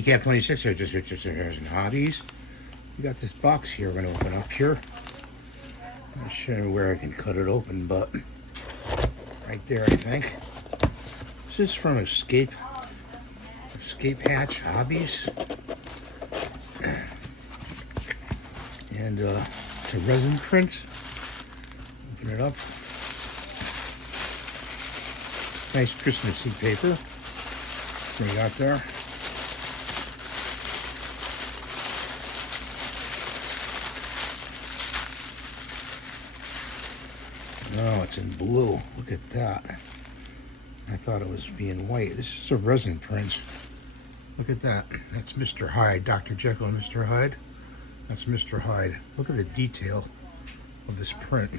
Decap 26 or just and hobbies. We got this box here we're going to open up here. I'm not sure where I can cut it open, but right there, I think. This is from Escape Hatch Hobbies. And it's a resin print. Open it up. Nice Christmassy paper. What we got there. No, it's in blue. Look at that. I thought it was being white. This is a resin print. Look at that. That's Mr. Hyde. Dr. Jekyll and Mr. Hyde. That's Mr. Hyde. Look at the detail of this print.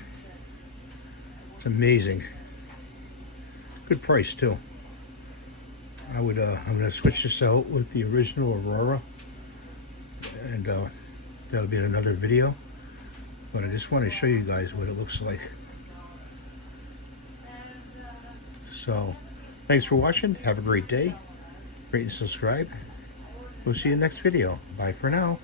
It's amazing. Good price too. I'm gonna switch this out with the original Aurora, and that'll be in another video. But I just want to show you guys what it looks like. So, thanks for watching. Have a great day. Rate and subscribe. We'll see you next video. Bye for now.